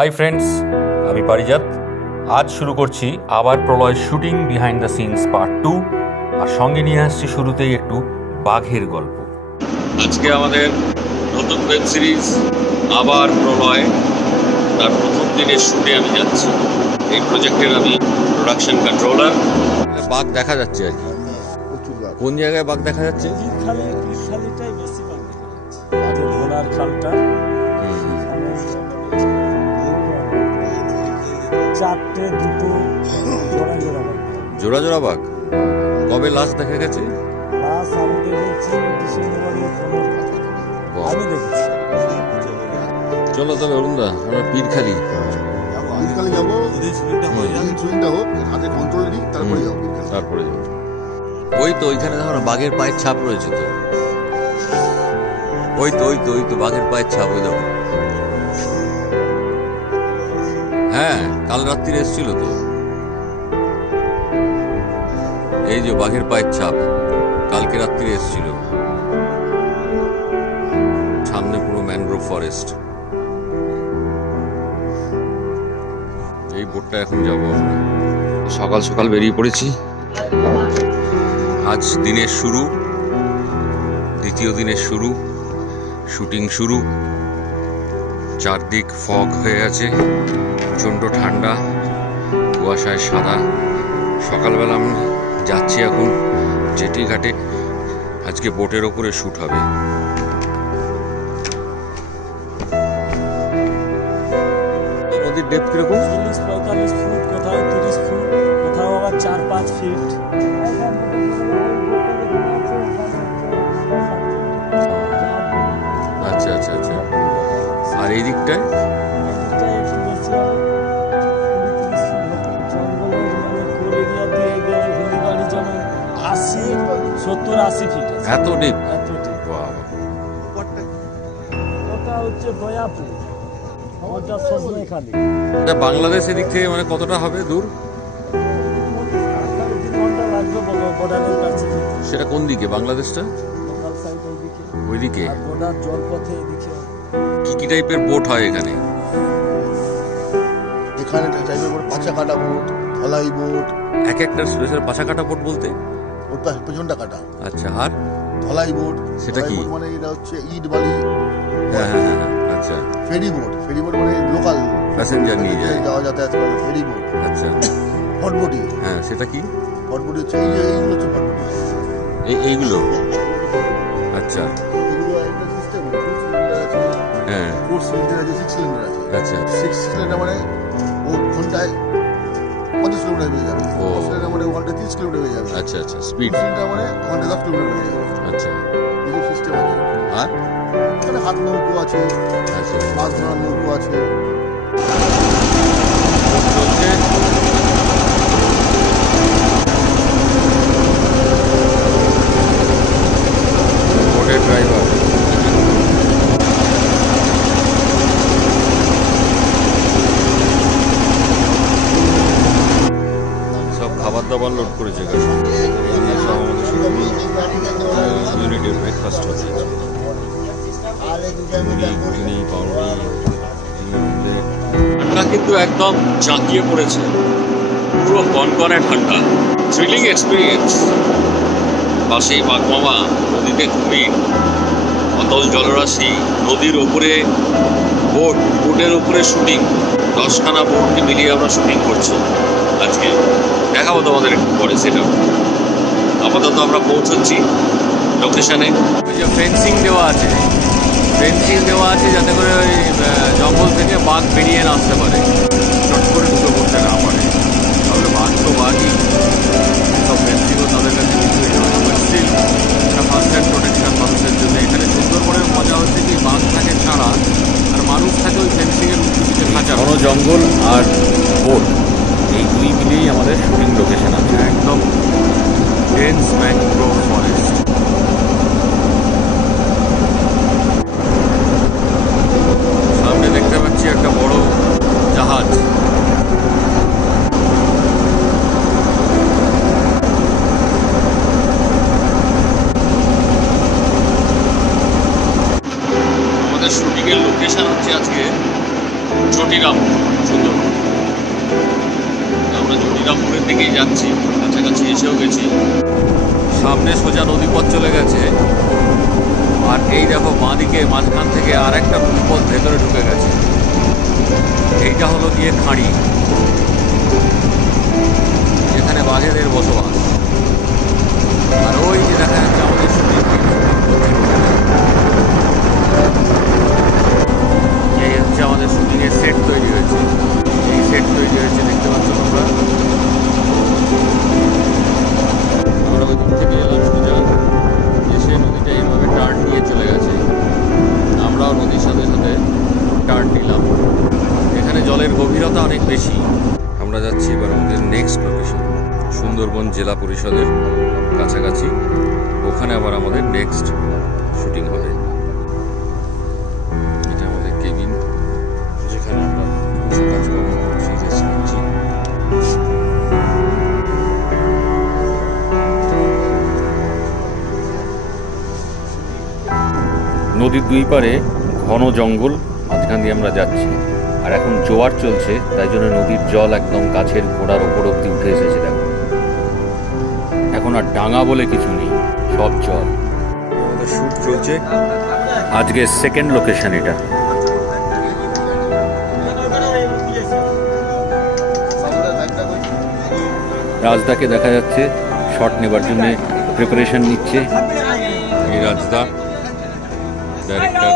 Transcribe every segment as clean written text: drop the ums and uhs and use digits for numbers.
Hi friends, আমি পারিজাত। আজ শুরু করছি আবার Pralay shooting behind the scenes part 2, আর সঙ্গে নিয়ে আসছি শুরুতেই একটু বাঘের গল্প। আজকে আমাদের নতুন ওয়েব সিরিজ আবার প্রলয়, তার প্রথম দিনের শুটে আমি যাচ্ছি। এই প্রজেক্টের আমি প্রোডাকশন কন্ট্রোলার। বাঘ দেখা যাচ্ছে আর কি। কোন জায়গায় বাঘ দেখা যাচ্ছে? জোড়া জোড়া বাঘ কবে লাস্ট দেখা গেছে? চলো তবে অরুণদা, আমরা পীরখালি যাবো, তারপরে যাবো। ওই তো ওইখানে দেখো না, বাঘের পায়ের ছাপ রয়েছে তো। ওই তো বাঘের পায়ের ছাপ। ওই দেখো, হ্যাঁ কাল রাত্রিরে এসেছিল তো। এই যে বাঘের পায়ের ছাপ কালকে রাত্রিরে এসেছিল। সামনে পুরো ম্যানগ্রোভ ফরেস্ট। এই বোটটা এখন যাবো আমরা। সকাল সকাল বেরিয়ে পড়েছি। আজ দিনের শুরু, দ্বিতীয় দিনের শুরু, শুটিং শুরু। চারদিক ফগ হয়ে আছে, প্রচণ্ড ঠান্ডা, কুয়াশায় সাদা। সকালবেলা আমি যাচ্ছি এখন জেটি ঘাটে। আজকে বোটের ওপরে শ্যুট হবে। নদীর ডেপথ কিরকম? 40-45 ফুট, কোথাও 30 ফুট, কোথাও আবার 4-5 ফিট। আচ্ছা আচ্ছা আচ্ছা। আর এই দিকটায় এত ডিপ? বাংলাদেশ এদিক থেকে মানে কতটা হবে দূর? সেটা কোন দিকে বাংলাদেশটা? ওইদিকে কি কি টাইপের বোট হয় এখানে? এখানে পাছা কাটা বোট, ধলাই বোট। এক একটা স্পেশাল পাছা কাটা বোট বলতে ওটা পেছনটা কাটা। আচ্ছা, আর ধলাই বোট সেটা কি? মানে এটা হচ্ছে ইট বালি। হ্যাঁ হ্যাঁ হ্যাঁ, আচ্ছা। ফেরি বোট মানে লোকাল প্যাসেঞ্জার নিয়ে যায়, যাওয়া যাতায়াত করে, ফেরি বোট। আচ্ছা। হটবোটি? হ্যাঁ, সেটা কি? হটবোটি হচ্ছে এইগুলো হচ্ছে হটবোটি। এইগুলো আচ্ছা। এগুলো একটা সিস্টেম, 4 সিলিন্ডার আছে। হ্যাঁ, 4 সিলিন্ডার আছে, 6 সিলিন্ডার আছে। আচ্ছা। 6 সিলিন্ডার মানে ও ঘন্টায় 50 কিলোমিটার হয়ে যাবে। 4 সিলিন্ডার মানে ঘন্টায় 30 কিলোমিটার হয়ে যাবে। আচ্ছা আচ্ছা। স্পিড সিলিন্ডার মানে ঘন্টায় 10 কিলোমিটার হয়ে যাবে। আচ্ছা, এই সিস্টেম আছে। আর মানে হাত নৌকো আছে, আচ্ছা, মাছ ধরার নৌকো আছে। বোটের ড্রাইভার সব খাবার দাবার লোড করেছে। সব আমাদের ইউনিটের ব্রেকফাস্ট হচ্ছে। ঠান্ডা কিন্তু একদম জাঁকিয়ে পড়েছে, পুরো কনকনে ঠান্ডা। Thrilling experience. পাশেই বাঘমামা, নদীতে কুমির, অতল জলরাশি, নদীর ওপরে বোটের ওপরে শুটিং। 10খানা বোটকে মিলিয়ে আমরা শুটিং করছি আজকে। দেখাবো তোমাদের একটু পরে সেটা। আপাতত আমরা পৌঁছচ্ছি লোকেশনে। ওই যে ফেন্সিং দেওয়া আছে, যাতে করে ওই জঙ্গল থেকে বাঘ বেরিয়ে না আসতে পারে, চট করে ঢুকে পড়তে না পারে। তাহলে বাঘ তো বাঘই, সব ফেন্সিংও তাদের কাছে কিছুই নয়। স্টিল একটা ফার্স্ট হ্যান্ড প্রোটেকশন মানুষের জন্য। এখানে সুন্দরবনের মজা হচ্ছে কি, বাঘ থাকে ছাড়া আর মানুষ থাকে ওই ফেন্সিংয়ের উঁচুতে খাঁচা। ঘন জঙ্গল আর বোট, এই দুই মিলেই আমাদের শুটিং লোকেশন আছে। একদম ডেন্স ম্যানগ্রোভ ফরেস্ট। সামনে দেখতে পাচ্ছি একটা বড় জাহাজ। আমাদের শুটিংয়ের লোকেশন হচ্ছে আজকে জটিরামপুর সুন্দর। আমরা জটিরামপুরের দিকেই যাচ্ছি, কাছাকাছি এসেও গেছি। সামনে সোজা নদীপথ চলে গেছে, আর এই দেখো বাঁদিকে মাঝখান থেকে আর একটা নদীপথ ভেতরে ঢুকে গেছে। এইটা হলো গিয়ে খাঁড়ি, যেখানে বাঘেদের বসবাস। আর ওই যে দেখা যাচ্ছে আমাদের এই হচ্ছে আমাদের শুটিংয়ের সেট তৈরি হয়েছে। এই সেট তৈরি হয়েছে, দেখতে পাচ্ছ তোমরা। আমরা ওই দিক থেকে এলাম সোজা, এসে নদীটা এইভাবে টার্ন নিয়ে চলে গেছে। আমরাও নদীর সাথে সাথে টার্ন নিলাম। এখানে জলের গভীরতা অনেক বেশি। আমরা যাচ্ছি এবার আমাদের নেক্সট লোকেশন, সুন্দরবন জেলা পরিষদের কাছাকাছি। ওখানে আবার আমাদের নেক্সট শুটিং হবে। এটা আমাদের কেবিন, যেখানে আমরা কাজকর্ম করছি, রেস্ট করছি। নদীর দুই পারে ঘন জঙ্গল, মাঝখান দিয়ে আমরা যাচ্ছি। আর এখন জোয়ার চলছে, তাই জন্য নদীর জল একদম গাছের গোড়ার ওপর অব্দি উঠে এসেছে। দেখো, এখন আর ডাঙা বলে কিছু নেই, সব জল। আমাদের শুট চলছে, আজকে সেকেন্ড লোকেশন এটা। রাজদাকে দেখা যাচ্ছে শট নেবার জন্য প্রিপারেশন নিচ্ছে। এই রাজদা ডাইরেক্টর।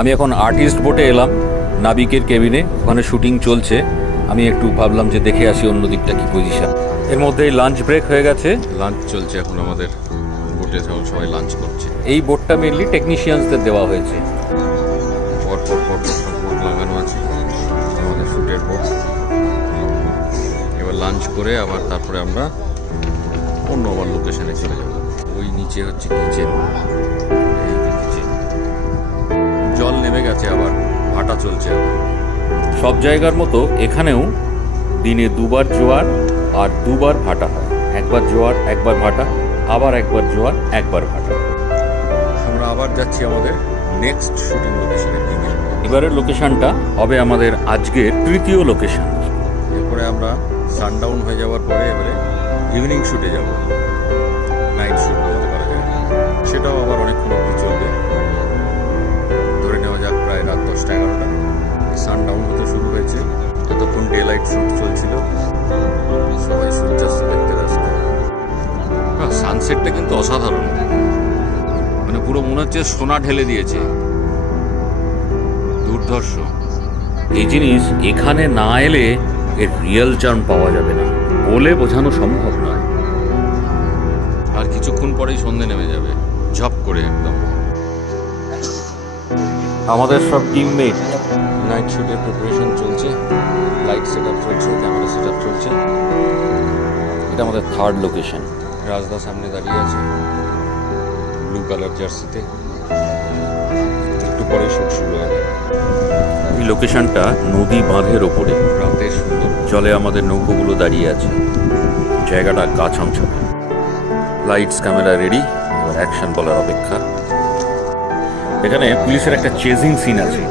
আমি এখন আর্টিস্ট বোটে এলাম, নাবিকের কেবিনে, ওখানে শুটিং চলছে। আমি একটু ভাবলাম যে দেখে আসি অন্য দিকটা কি পজিশন। এর মধ্যেই লাঞ্চ ব্রেক হয়ে গেছে, লাঞ্চ চলছে এখন আমাদের বোটে, সবাই লাঞ্চ করছে। এই বোটটা মেনলি টেকনিশিয়ানসদের দেওয়া হয়েছে। পরপর পরপর সব বোট লাগানো আছে, আমাদের শুটের বোট। এবার লাঞ্চ করে আবার তারপরে আমরা অন্য আবার লোকেশনে চলে যাব। ওই নিচে হচ্ছে কিচেন, এই যে কিচেন। জল নেমে গেছে, আবার ভাটা চলছে। সব জায়গার মতো এখানেও দিনে দুবার জোয়ার আর দুবার ভাটা হয়। একবার জোয়ার একবার ভাটা, আবার একবার জোয়ার একবার ভাটা। আমরা আবার যাচ্ছি আমাদের নেক্সট শুটিং লোকেশনের দিকে। এবারের লোকেশনটা হবে আমাদের আজকের তৃতীয় লোকেশন। এরপরে আমরা সানডাউন হয়ে যাওয়ার পরে এবারে ইভিনিং শুটে যাব, নাইট শুট বলতে পারা যায়। সেটাও আবার অনেকক্ষণ অবধি চলবে, ধরে নেওয়া যাক প্রায় রাত 10টা-11টা। সানডাউন হতে শুরু হয়েছে, এতক্ষণ ডে লাইট শুট চলছিল, সবাই সূর্যাস্ত দেখতে ব্যস্ত। সানসেটটা কিন্তু অসাধারণ, মানে পুরো মনে হচ্ছে সোনা ঢেলে দিয়েছে, দুর্ধর্ষ। এই জিনিস এখানে না এলে এর রিয়েল চার্ম পাওয়া যাবে না, বলে বোঝানো সম্ভব নয়। আর কিছুক্ষণ পরেই সন্ধে নেমে যাবে, ঝপ করে একদম। আমাদের সব টিমমেট, নাইট শুটের প্রিপারেশন চলছে, লাইট সেট আপ চলছে, ক্যামেরা সেট আপ চলছে। এটা আমাদের থার্ড লোকেশন। রাজদা সামনে দাঁড়িয়ে আছে ব্লু কালার জার্সিতে, একটু পরে শুট শুরু হবে। এই লোকেশনটা নদী বাঁধের ওপরে, রাতের সুন্দর জলে আমাদের নৌকোগুলো দাঁড়িয়ে আছে। জায়গাটা গা ছমছমে। লাইটস ক্যামেরা রেডি, এবার অ্যাকশন বলার অপেক্ষা। এখানে পুলিশের একটা চেজিং সিন আছে,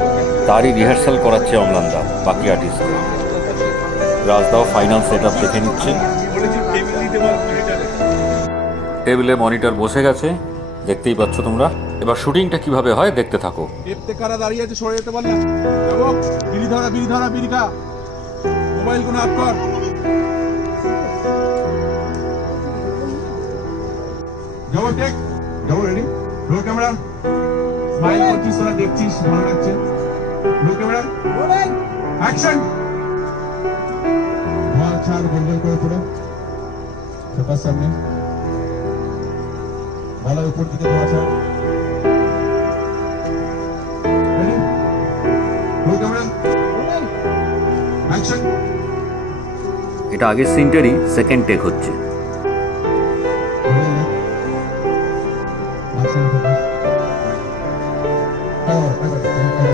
তারই রিহার্সাল করাচ্ছে অমলানদা বাকি আর্টিস্টদের। রাজদাও ফাইনাল সেট আপ দেখে নিচ্ছেন। টেবিলে মনিটর বসে গেছে, দেখতেই পাচ্ছ তোমরা। এবার শুটিংটা কিভাবে হয় দেখতে থাকো। কারা দাঁড়িয়ে আছে, সরে যেতে পারলে যাবো। বিড়ি ধরা, বিড়ি ধরা, বিড়ি খা। মোবাইল কোনো হাত কর। যাবো, টেক যাবো, রেডি। রোল ক্যামেরা, স্মাইল করছিস, তোরা দেখছিস, ভালো লাগছে। Roll camera, action. ধোয়া ছাড়, গোল গোল করে পুরো ফোকাস সামনে, ভালো উপর দিকে ধোয়া ছাড়। এটা আগের সিনটারই সেকেন্ড টেক হচ্ছে।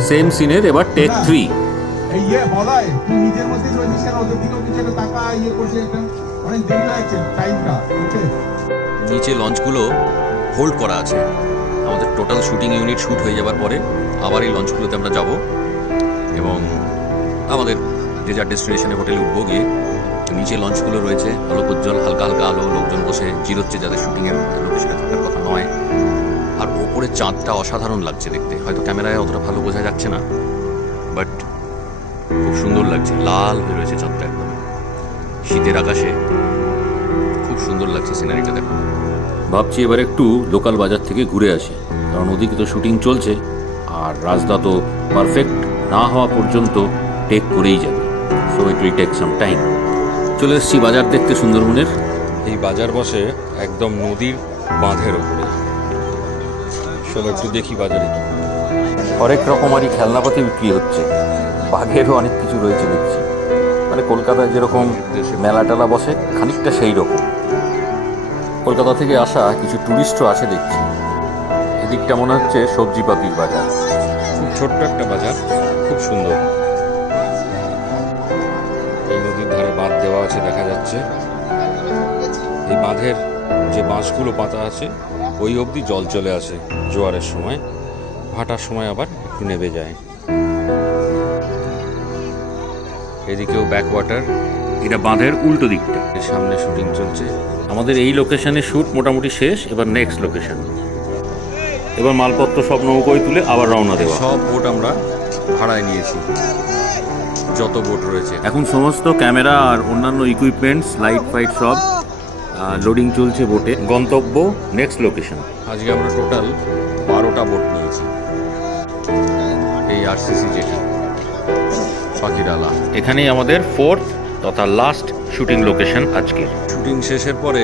সেম সিনের এবার টেক 3। এই বলাই তুই নিজের মধ্যে রয়েছিস কেন? ওদের দিকেও কিছু একটা টাকা করছে, একটা অনেক দেরি লাগছে টাইমটা। ওকে, নিচে লঞ্চগুলো হোল্ড করা আছে। আমাদের টোটাল শুটিং ইউনিট শুট হয়ে যাবার পরে আবার এই লঞ্চগুলোতে আমরা যাব এবং আমাদের যে যার ডেস্টিনেশনে হোটেলে উঠবো গিয়ে। নিচে লঞ্চগুলো রয়েছে, আলোকোজ্জ্বল, হালকা হালকা আলো, লোকজন বসে জিরোচ্ছে, যাদের শুটিংয়ের লোকেশনে থাকার কথা নয়। আর ওপরে চাঁদটা অসাধারণ লাগছে দেখতে, হয়তো ক্যামেরায় অতটা ভালো বোঝা যাচ্ছে না, বাট খুব সুন্দর লাগছে, লাল হয়ে রয়েছে চাঁদটা একদম শীতের আকাশে, খুব সুন্দর লাগছে সিনারিটা দেখো। ভাবছি এবার একটু লোকাল বাজার থেকে ঘুরে আসি, কারণ ওদিকে তো শুটিং চলছে আর রাজদা তো পারফেক্ট না হওয়া পর্যন্ত টেক করেই যাবে, so it will take some time. চলে এসেছি বাজার দেখতে সুন্দরবনের। এই বাজার বসে একদম নদীর বাঁধের ওপরে। চলো একটু দেখি বাজারে হরেক রকমারই খেলনাপাতি বিক্রি হচ্ছে, বাঘেরও অনেক কিছু রয়েছে দেখছি, মানে কলকাতায় যেরকম মেলা টেলা বসে খানিকটা সেই রকম। কলকাতা থেকে আসা কিছু টুরিস্টও আসে দেখছি। এদিকটা মনে হচ্ছে সবজিপাতির বাজার, খুব ছোট্ট একটা বাজার, খুব সুন্দর। এই নদীর ধারে বাঁধ দেওয়া আছে দেখা যাচ্ছে, এই বাঁধের যে বাঁশগুলো পাতা আছে ওই অবধি জল চলে আসে জোয়ারের সময়, ভাটার সময় আবার একটু নেমে যায়। এদিকেও ব্যাক ওয়াটার, এটা বাঁধের উল্টো দিকটা। এর সামনে শুটিং চলছে, আমাদের এই লোকেশনে শ্যুট মোটামুটি শেষ, এবার নেক্সট লোকেশন। এবার মালপত্র সব নৌকোয় তুলে আবার রওনা দেওয়া। সব বোট আমরা ভাড়ায় নিয়েছি, যত বোট রয়েছে। এখন সমস্ত ক্যামেরা আর অন্যান্য ইকুইপমেন্টস, লাইট ফাইট সব লোডিং চলছে বোটে। গন্তব্য নেক্সট লোকেশন। আজকে আমরা টোটাল 12টা বোট নিয়েছি। এই আরসিসি জেটি পাখিরালা, এখানেই আমাদের 4th তথা লাস্ট শুটিং লোকেশন আজকে। শুটিং শেষের পরে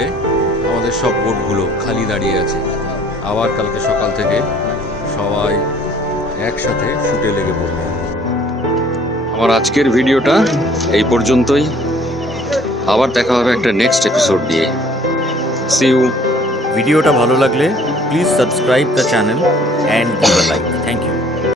আমাদের সব বোটগুলো খালি দাঁড়িয়ে আছে, আবার কালকে সকাল থেকে সবাই একসাথে শুটে লেগে পড়বে। আমার আজকের ভিডিওটা এই পর্যন্তই, আবার দেখা হবে একটা নেক্সট এপিসোড দিয়ে। See you. ভিডিওটা ভালো লাগলে please subscribe the channel and give a like. Thank you.